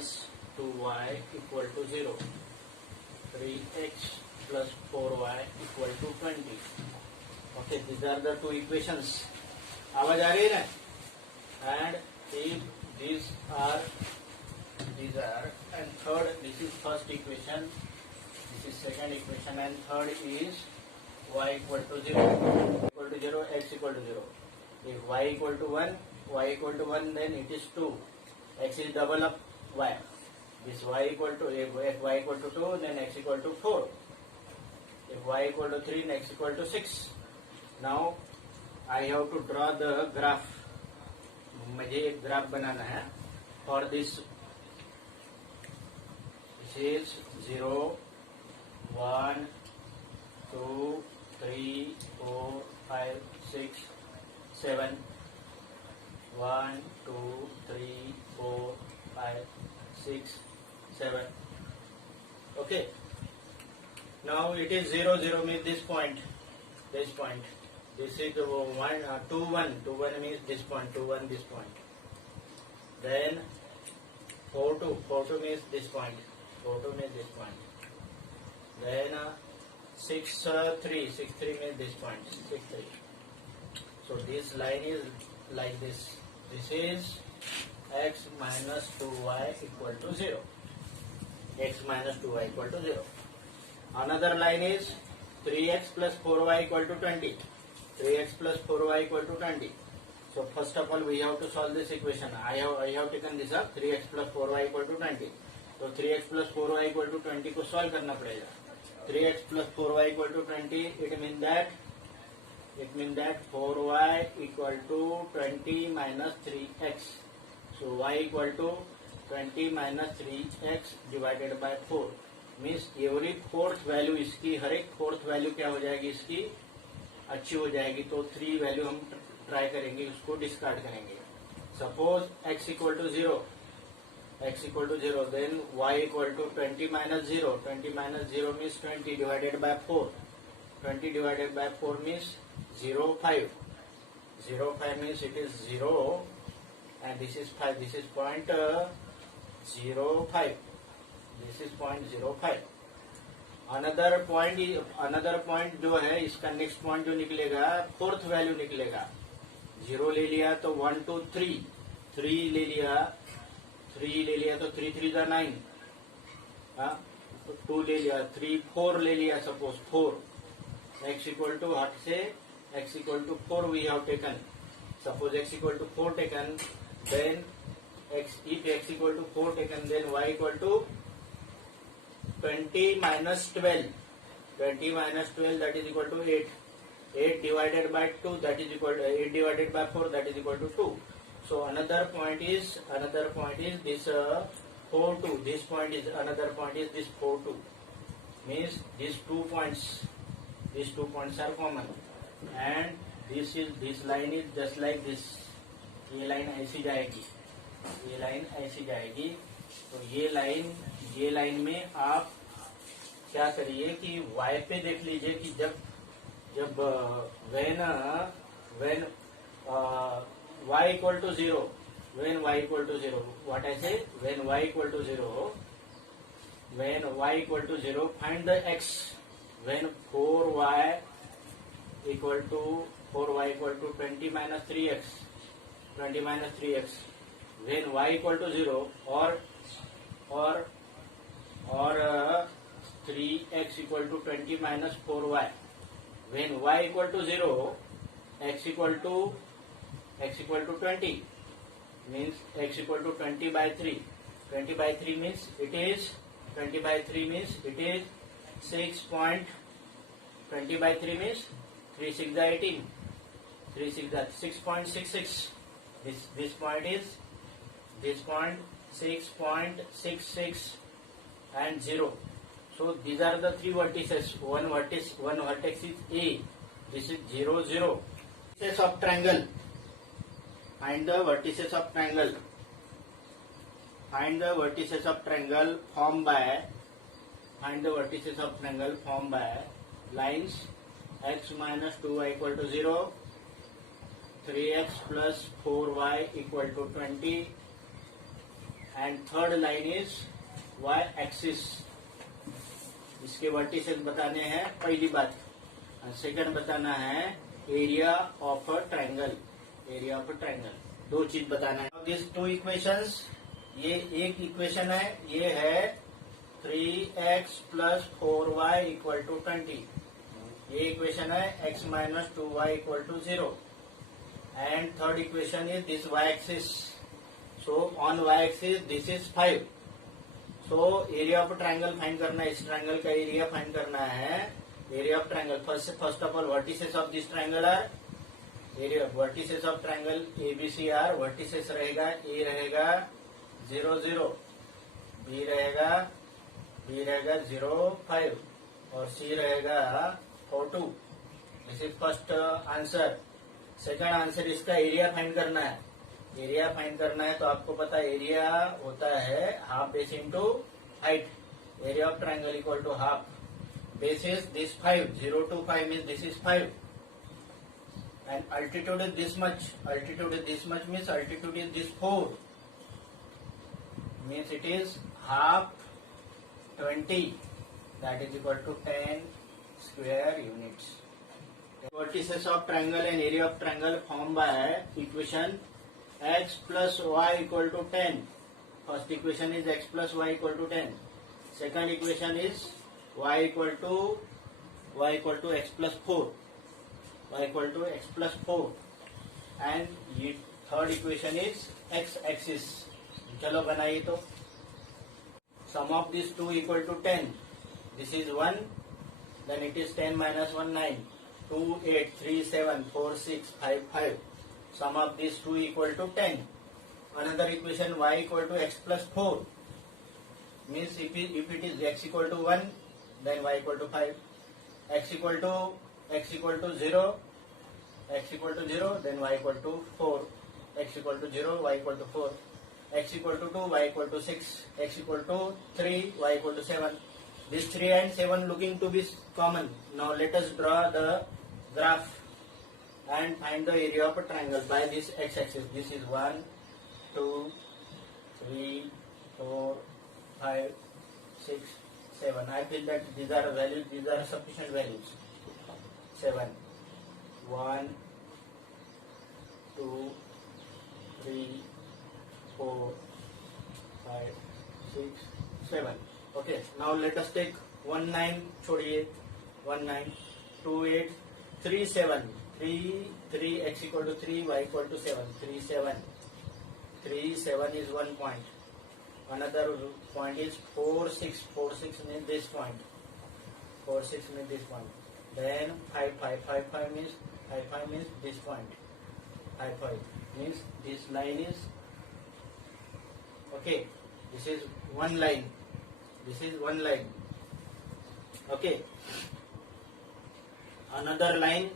minus 2y equal to 0. 3x plus 4y equal to 20. Okay, these are the two equations. आवाज आ रही है ना? And if these are and third, this is first equation, this is second equation, and third is y equal to 0, x equal to 0. If y equal to 1, then it is 2. X is double up y. This y equal to, if y equal to 2, then x equal to 4. If y equal to 3, then x equal to 6. Now I have to draw the graph. मुझे एक graph बनाना है for this. This is 0, 1, 2, 3, 4, 5, 6, 7. 1, 2, 3, 4, 5, 6, 7. Okay. Now it is 0, 0 means this point. This is 1, 2, 1. 2, 1 means this point. 2, 1 this point. Then 4, 2. 4, 2 means this point. 4, 2 means this point. Then 6, 3. 6, 3 means this point. 6, 3. So this line is like this. This is x minus 2y equal to 0. X minus 2y equal to 0. Another line is 3x plus 4y equal to 20. 3x plus 4y equal to 20. So first of all we have to solve this equation. I have taken this up. 3x plus 4y equal to 20. So 3x plus 4y equal to 20 को solve करना पड़ेगा. 3x plus 4y equal to 20. It means that 4y equal to 20 minus 3x. So y equal to 20 minus 3x divided by 4. Means every fourth value इसकी, हर एक fourth value क्या हो जाएगी इसकी, अच्छी हो जाएगी. तो 3 value हम ट्राई करेंगे, उसको डिस्कार्ड करेंगे. Suppose x equal to 0. X equal to 0, then y equal to 20 minus 0. 20 minus 0 means 20 divided by 4. 20 divided by 4 means 0, 5. 0, 5 means it is 0 and this is 5. This is point 0, 5. This is point 0, 5. Another point जो है इसका next point जो निकलेगा fourth value निकलेगा. 0 ले लिया तो 1, 2, 3. 3 ले लिया तो 3, 3 जा 9. 2 ले लिया, 3, 4 ले लिया, suppose 4. X equal to what say? X equal to 4 we have taken. Suppose x equal to 4 taken, then if x equal to 4 taken, then y equal to 20 minus 12. 20 minus 12 that is equal to 8. 8 divided by 2 that is equal to 8 divided by 4 that is equal to 2. So another point is this 4, 2. This point is another point is this 4, 2. Means these 2 points are common. And this line is just like this. ये line ऐसी जाएगी. तो ये line में आप क्या करिए कि y पे देख लीजिए कि जब when y equal to 0, what I say, when y equal to 0, find the x. When 4y equal to 20 minus 3x. When y equal to 0 or 3x equal to 20 minus 4y. When y equal to 0, x equal to 20. Means x equal to 20 by 3. 20 by 3 means it is 6 point. 20 by 3 means 3 6 are 18. 3 6 are 6.66. This point is 6.66 and 0. So these are the three vertices. One vertex is A. This is 0, 0. Vertices of triangle. Find the vertices of triangle. Find the vertices of triangle formed by lines x minus 2y equal to 0, 3x plus 4y equal to 20, and third line is y axis. इसके vertices बताने हैं पहली बात. Second बताना है area of a triangle. Area of a triangle दो चीज बताना है. दिस टू इक्वेशंस, ये एक इक्वेशन है, ये है 3x plus 4y equal to 20. ये इक्वेशन है x minus 2y equal to 0. And third equation is this y axis. So on y axis this is 5. So area of triangle find करना है. इस ट्रायंगल का area find करना है. Area of triangle first of all vertices of this triangle are area. Vertices of triangle ABC are. Vertices रहेगा A रहेगा 0 0, B रहेगा 0 5 और सी रहेगा 4 2. This is first answer. Second answer इसका एरिया फाइंड करना है. एरिया फाइंड करना है तो आपको पता है एरिया होता है half base into height. Area of triangle equal to half base is this 5. 0 to 5 means this is 5 and altitude is this much. Altitude is this much means altitude is this 4 means it is half 20, that is equal to 10 square units. Vertices of triangle and area of triangle formed by equation x plus y equal to 10. First equation is x plus y equal to 10. Second equation is y equal to x plus 4. Y equal to x plus 4. And third equation is x axis. चलो बनाइए तो. Sum of these two equal to 10. This is 1. Then it is 10 minus 1 9. 2 8 3 7 4 6 5 5. Sum of these two equal to 10. Another equation y equal to x plus 4 means if it is x equal to 1 then y equal to 5. X equal to 0. X equal to 0 then y equal to 4. X equal to 0 y equal to 4. X equal to 2 y equal to 6. X equal to 3 y equal to 7. This 3 and 7 looking to be common. Now let us draw the graph and find the area of a triangle by this x-axis. This is 1 2 3 4 5 6 7. I feel that these are values, these are sufficient values. 7 1 2 3 4 5 6 7. Okay, now let us take 1 9 छोड़िए 1 9 2 8 3 7 3 x equal to 3 y equal to 7. 3 7 is 1 point. Another point is 4 6. 4 6 means this point. 4 6 means this point. Then 5 5 5 5 means 5 means this point. 5 means this line is okay. This is one line. This is one line. Okay. Another line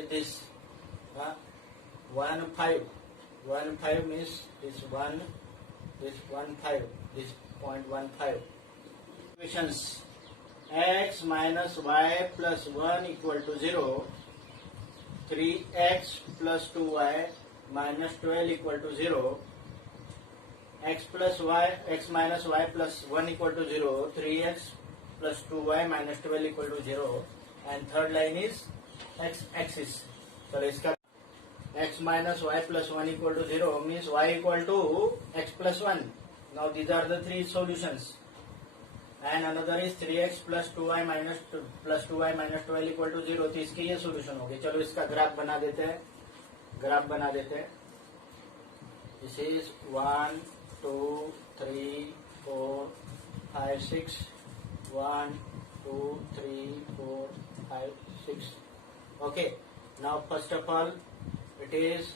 is this. 1 5. 1 5 means this 1 5. This point 1 5. Equations x minus y plus 1 equal to 0. 3x plus 2y minus 12 equal to 0. X minus y plus 1 equal to 0. 3x plus 2y minus 12 equal to 0. And third line is x axis. So इसका x minus y plus 1 equal to 0 means y equal to x plus 1. Now these are the three solutions. And another is 3x plus 2y minus 12 equal to 0. तो इसके ये solution हो गए. चलो इसका graph बना देते हैं. This is 1 2 3 4 5 6. 1 2 3 4 5 6. Okay. Now first of all it is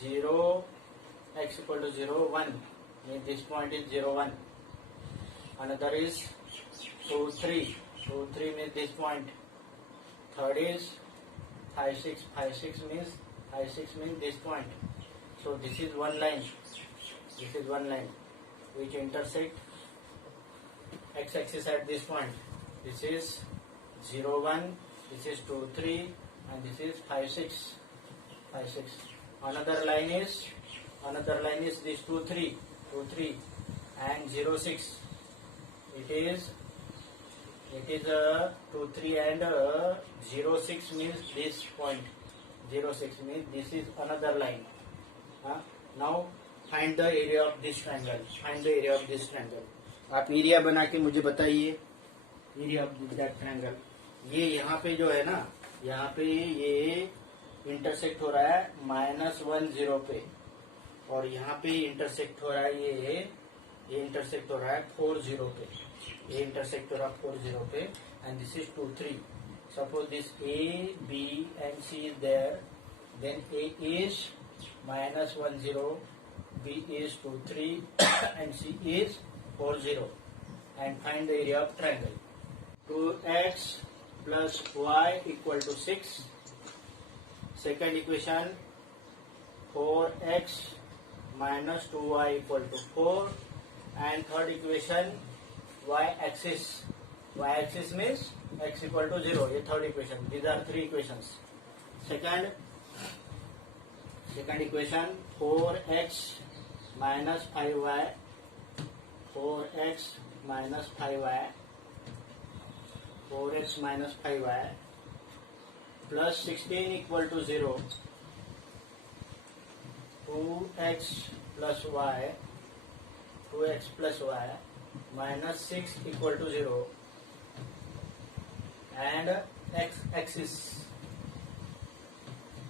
0 x equal to 0 1 means this point is 0 1. Another is 2 3 means this point. Third is 5 6 means this point. So this is one line which intersect x-axis at this point. This is 0 1, this is 2 3 and this is 5 6. 5, 6. Another line is this 2, 3, 2, 3 and 0, 6. It is 2, 3 and 0, 6 means this point. 0, 6 means this is another line. Now find the area of this triangle. Find the area of this triangle. आप area बना के मुझे बताइए. Area of that triangle. ये यहाँ पे जो है ना, यहाँ पे ये इंटरसेक्ट हो रहा है -1, 0 पे, और यहाँ पे इंटरसेक्ट हो रहा है ये इंटरसेक्ट हो रहा है 4, 0 पे. ये इंटरसेक्ट हो रहा है 4, 0 पे and this is 2, 3. Suppose this A, B and C is there, then A is -1, 0, B is 2, 3 and C is 4, 0, and find the area of triangle. 2x plus y equal to 6. Second equation, 4x minus 2y equal to 4, and third equation, y-axis means x equal to 0. ये third equation. These are three equations. Second equation, 4x minus 5y, 4x minus 5y, 4x minus 5y plus 16 equal to 0. 2x plus y, 2x plus y minus 6 equal to 0, and x-axis.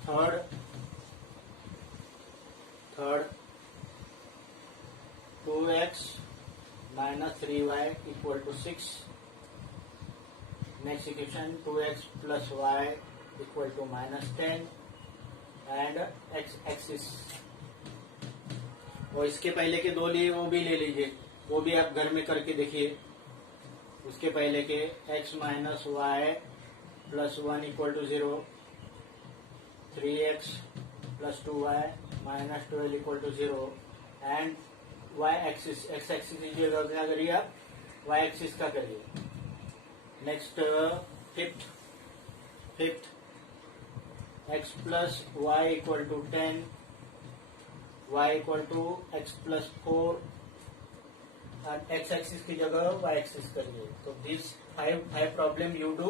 Third 2x minus 3y equal to 6. Next equation, 2x plus y equal to -10, and x-axis. और इसके पहले के दो लिए वो भी ले लीजिए, वो भी आप घर में करके देखिए. उसके पहले के x minus y plus 1 equal to 0, 3x plus 2y minus 12 equal to 0, and y-axis. x-axis की जगह क्या करिए आप, y-axis का करिए. Next fifth x plus y equal to 10, y equal to x plus 4, and x-axis की जगह y-axis करिए. तो दिस 5 प्रॉब्लम you do.